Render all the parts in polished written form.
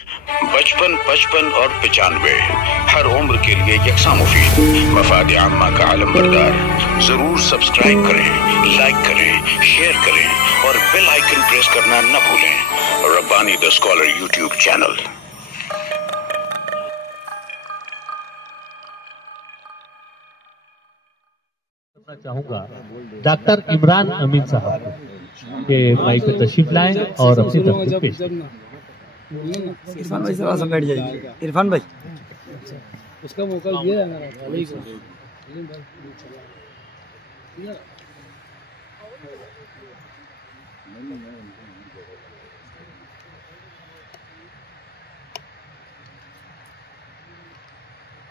55, 55 और 95 हर उम्र के लिए यकसा मुफीद। मफाद आम्मा का आलम बरदार। जरूर सब्सक्राइब करें, लाइक करें, शेयर करें और बेल आइकन प्रेस करना न भूलें। Rabbani the scholar YouTube channel. चाहूंगा डॉक्टर इमरान अमीन साहब के माइक पे तशरीफ लाएं और अपनी तकरीर पेश करें। इरफान भाई थोड़ा सा बैठ जाइए। इरफान भाई उसका मौका दिया है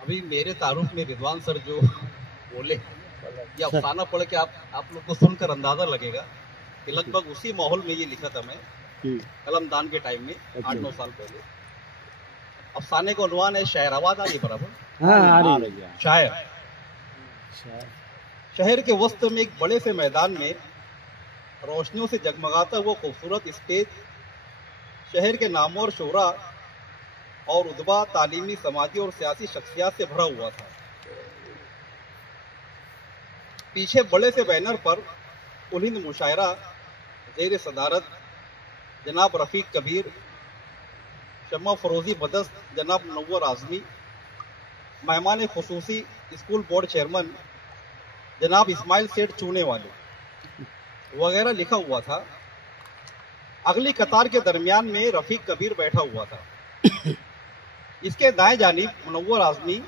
अभी मेरे तारुफ में विद्वान सर जो बोले ये अफसाना पढ़ के आप लोग को सुनकर अंदाजा लगेगा कि लगभग उसी माहौल में ये लिखा था मैं कलमदान के टाइम में 8-9 साल पहले। अफसाने का उन्वान है शायर। आवाज आ रही बराबर? शायर। शहर के वस्त में एक बड़े से मैदान में रोशनियों से जगमगाता हुआ खूबसूरत स्टेज शहर के नामों और शोहरा और उदबा, तालीमी, समाजी और सियासी शख्सियात से भरा हुआ था। पीछे बड़े से बैनर पर उलिंद मुशायरा ज़ेर सदारत जनाब रफ़ीक कबीर, शम्मा फरोज़ी बदस्त जनाब मुनव्वर आज़मी, मेहमान खुसूसी स्कूल बोर्ड चेयरमैन जनाब इस्माइल सेठ चूने वाले वगैरह लिखा हुआ था। अगली कतार के दरमियान में रफ़ीक कबीर बैठा हुआ था। इसके दाएं जानिब मुनव्वर आज़मी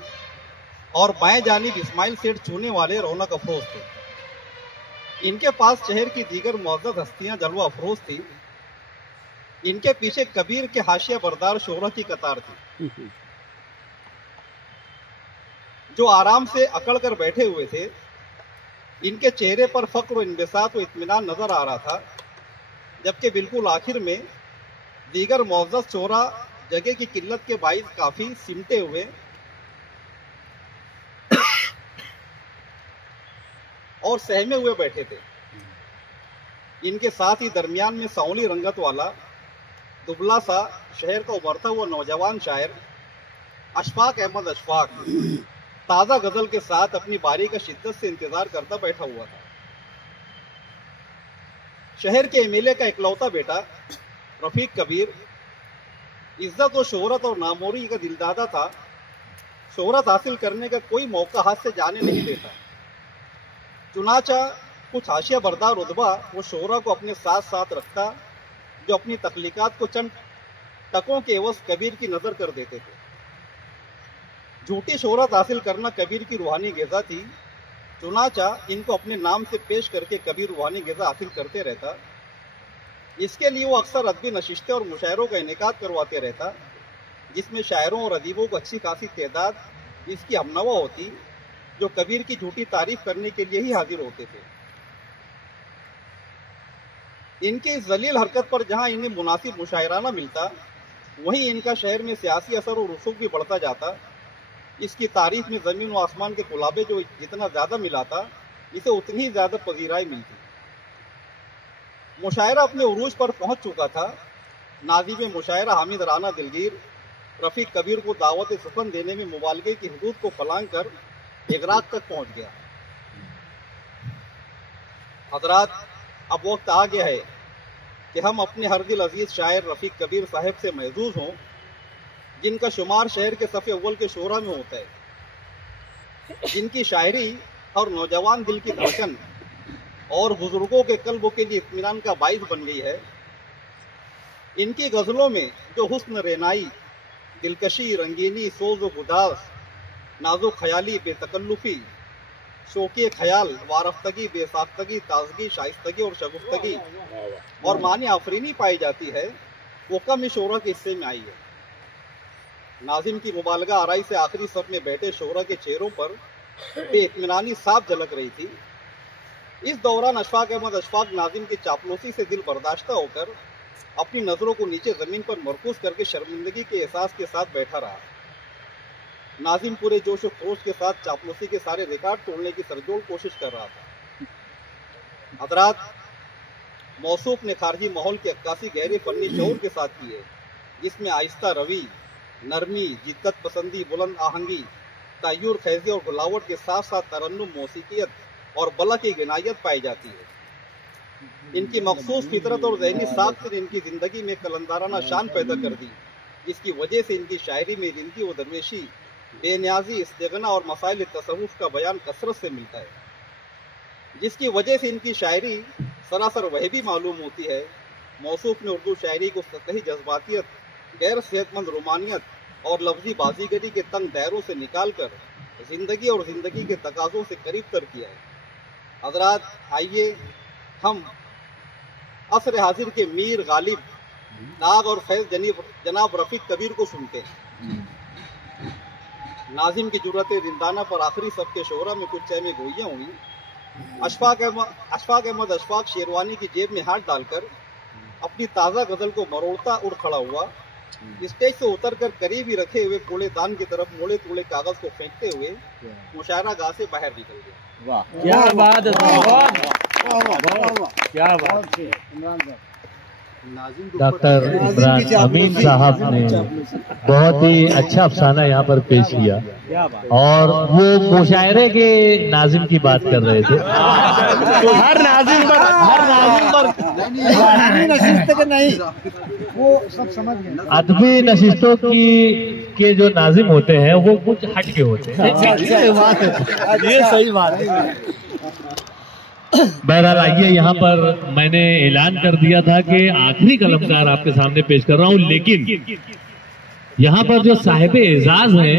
और बाएं जानिब इस्माइल सेठ चूने वाले रौनक अफरोज थे। इनके पास शहर की दीगर मुअज़्ज़ज़ हस्तियां जलवा अफरोज थी। इनके पीछे कबीर के हाशिया बरदार शोहरा की कतार थी जो आराम से अकड़ कर बैठे हुए थे। इनके चेहरे पर फक्र व इंबिसात व इत्मीनान नजर आ रहा था, जबकि बिल्कुल आखिर में दीगर मुअज़्ज़ज़ शोहरा जगह की किल्लत के बाइस काफी सिमटे हुए और सहमे हुए बैठे थे। इनके साथ ही दरमियान में सांवली रंगत वाला दुबला सा शहर का उभरता हुआ नौजवान शायर अशफाक अहमद अशफाक ताज़ा गजल के साथ अपनी बारी का शिद्दत से इंतजार करता बैठा हुआ था। शहर के एमएलए का इकलौता बेटा रफ़ीक कबीर इज्जत और शोहरत और नामोरी का दिलदादा था। शोहरत हासिल करने का कोई मौका हाथ से जाने नहीं देता। चुनाचा कुछ हाशिया बरदार रुतबा वो शोहरा को अपने साथ साथ रखता, जो अपनी तख्लीकात को चंद टकों के एवज कबीर की नजर कर देते थे। झूठी शोहरत हासिल करना कबीर की रूहानी ग़िज़ा थी। चुनाचा इनको अपने नाम से पेश करके कबीर रूहानी ग़िज़ा हासिल करते रहता। इसके लिए वो अक्सर अदबी नशिस्तें और मुशायरों का इनेकाद करवाते रहता, जिसमें शायरों और अदीबों को अच्छी खासी तादाद इसकी हमनवा होती, जो कबीर की झूठी तारीफ करने के लिए ही हाजिर होते थे। इनके इस जलील हरकत पर जहां इन्हें मुनासिब मुशायराना मिलता, वहीं इनका शहर में सियासी असर और रसूख भी बढ़ता जाता। इसकी तारीफ में ज़मीन व आसमान के कुलाबे जो जितना ज़्यादा मिलाता, इसे उतनी ही ज़्यादा पजीराई मिलती। मुशायरा अपने उरूज पर पहुंच चुका था। नाज़िम मुशायरा हामिद राना दिलगीर रफ़ीक कबीर को दावत सुखन देने में मुबालगे की हदूद को फलांग कर इगराक तक पहुंच गया। हजरात, अब वक्त आ गया है कि हम अपने हर दिल अजीज शायर रफ़ीक कबीर साहब से महजूज हों, जिनका शुमार शहर के सफ़े अव्वल के शोरा में होता है, जिनकी शायरी और नौजवान दिल की धड़कन और बुजुर्गों के कल्बों के लिए इत्मीनान का बाइस बन गई है। इनकी गज़लों में जो हुस्न रेनाई, दिलकशी, रंगीनी, सोज व गुदास, नाजुक ख्याली, बेतकल्लुफी, शौक़े ख्याल, वारफ्तगी, बेसाख्तगी, ताजगी, शाइस्तगी और शगुफ्तगी और मानी आफरीनी पाई जाती है, वो कम इस शोरा के हिस्से में आई है। नाजिम की मुबालगा आराई से आखिरी सफ में बैठे शोरा के चेहरों पर बेइत्मीनानी साफ झलक रही थी। इस दौरान अशफाक अहमद अशफाक नाजिम की चापलूसी से दिल बर्दाश्ता होकर अपनी नज़रों को नीचे ज़मीन पर मरकूज करके शर्मिंदगी के एहसास के साथ बैठा रहा। नाजिम पूरे जोश व खरोश के साथ चापलूसी के सारे रिकॉर्ड तोड़ने की सरजोड़ कोशिश कर रहा था। हजरात, मौसूफ ने खारजी माहौल की अक्कासी गहरे फनी शऊर के साथ की है, जिसमें आहिस्ता रवि, नरमी, जिद्दत पसंदी, बुलंद आहंगी, तय्युर खैज़ी और गुलावट के साथ साथ तरन्नुम, मौसीकियत और बला की गनायत पाई जाती है। इनकी मखसूस फितरत और ज़हनी साख्त ने इनकी ज़िंदगी में कलंदाराना शान पैदा कर दी, जिसकी वजह से इनकी शायरी में जिंदगी व दरवेशी, बेनियाजी, इस्तिग़ना और मसाइल तसव्वुफ़ का बयान कसरत से मिलता है, जिसकी वजह से इनकी शायरी सरासर वह भी मालूम होती है। मौसूफ ने उर्दू शायरी को सतही जज्बातियत, गैर सेहतमंद रोमानियत और लफ्जी बाजीगरी के तंग दायरों से निकालकर ज़िंदगी और ज़िंदगी के तकाज़ों से करीब तर किया है। हज़रात, आइए हम असर हाजिर के मीर गालिब, नाग और फैज़ जनाब रफ़ीक कबीर को सुनते हैं। नाजिम की जुर्रत जिंदाना पर आखिरी सबके शोहरा में कुछ चैमे गोइयाँ हुई। अशफाक अहमद अशफाक शेरवानी की जेब में हाथ डालकर अपनी ताज़ा गज़ल को मरोड़ता उड़ खड़ा हुआ। स्टेज से उतरकर करीब ही रखे हुए कूड़ेदान की तरफ मोड़े तोड़े कागज को फेंकते हुए मुशायरा गाह से बाहर निकल गए। वाह, क्या बात है, क्या बात है। डॉक्टर इमरान अमीन साहब ने बहुत ही अच्छा अफसाना यहाँ पर पेश किया और वो मुशायरे के नाजिम की बात कर रहे थे। तो हर नाजिम पर नहीं, वो सब समझ गए। अदबी नशिस्तों के जो नाजिम होते हैं वो कुछ हट के होते हैं। ये सही बात है। बहरहाल, आइए, यहाँ पर मैंने ऐलान कर दिया था कि आखिरी कलमकार आपके सामने पेश कर रहा हूँ, लेकिन यहाँ पर जो साहिब एजाज हैं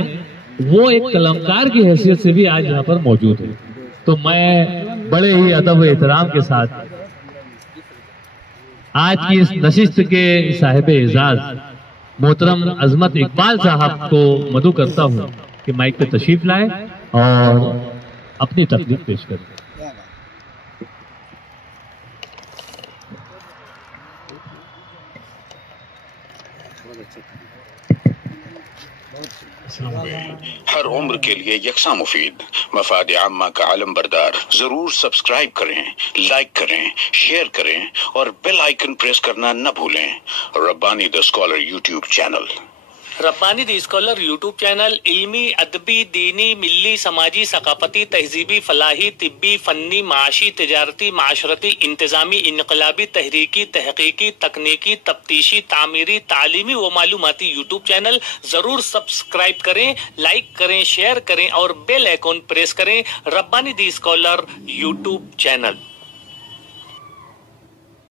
वो एक कलमकार की हैसियत से भी आज यहाँ पर मौजूद है। तो मैं बड़े ही अदब व एहतराम के साथ आज की इस नशिस्त के साहिब एजाज मोहतरम अजमत इकबाल साहब को मदू करता हूँ कि माइक पे तशरीफ लाएं और अपनी तकलीफ पेश करें। हर उम्र के लिए यकसा मुफीद, मफाद आम्मा का आलम बरदार। जरूर सब्सक्राइब करें, लाइक करें, शेयर करें और बेल आइकन प्रेस करना न भूलें। Rabbani the scholar YouTube channel. Rabbani the scholar YouTube channel इल्मी, अदबी, दीनी, मिल्ली, समाजी, सकाफती, तहजीबी, फलाही, तिब्बी, फन्नी, माशी, तिजारती, माशरती, इंतजामी, इनकलाबी, तहरीकी, तहकीकी, तकनीकी, तफ्तीशी, तामीरी, तालीमी व मालूमाती यूट्यूब चैनल। जरूर सब्सक्राइब करें, लाइक करें, शेयर करें और बेल आइकन प्रेस करें। Rabbani the scholar YouTube channel.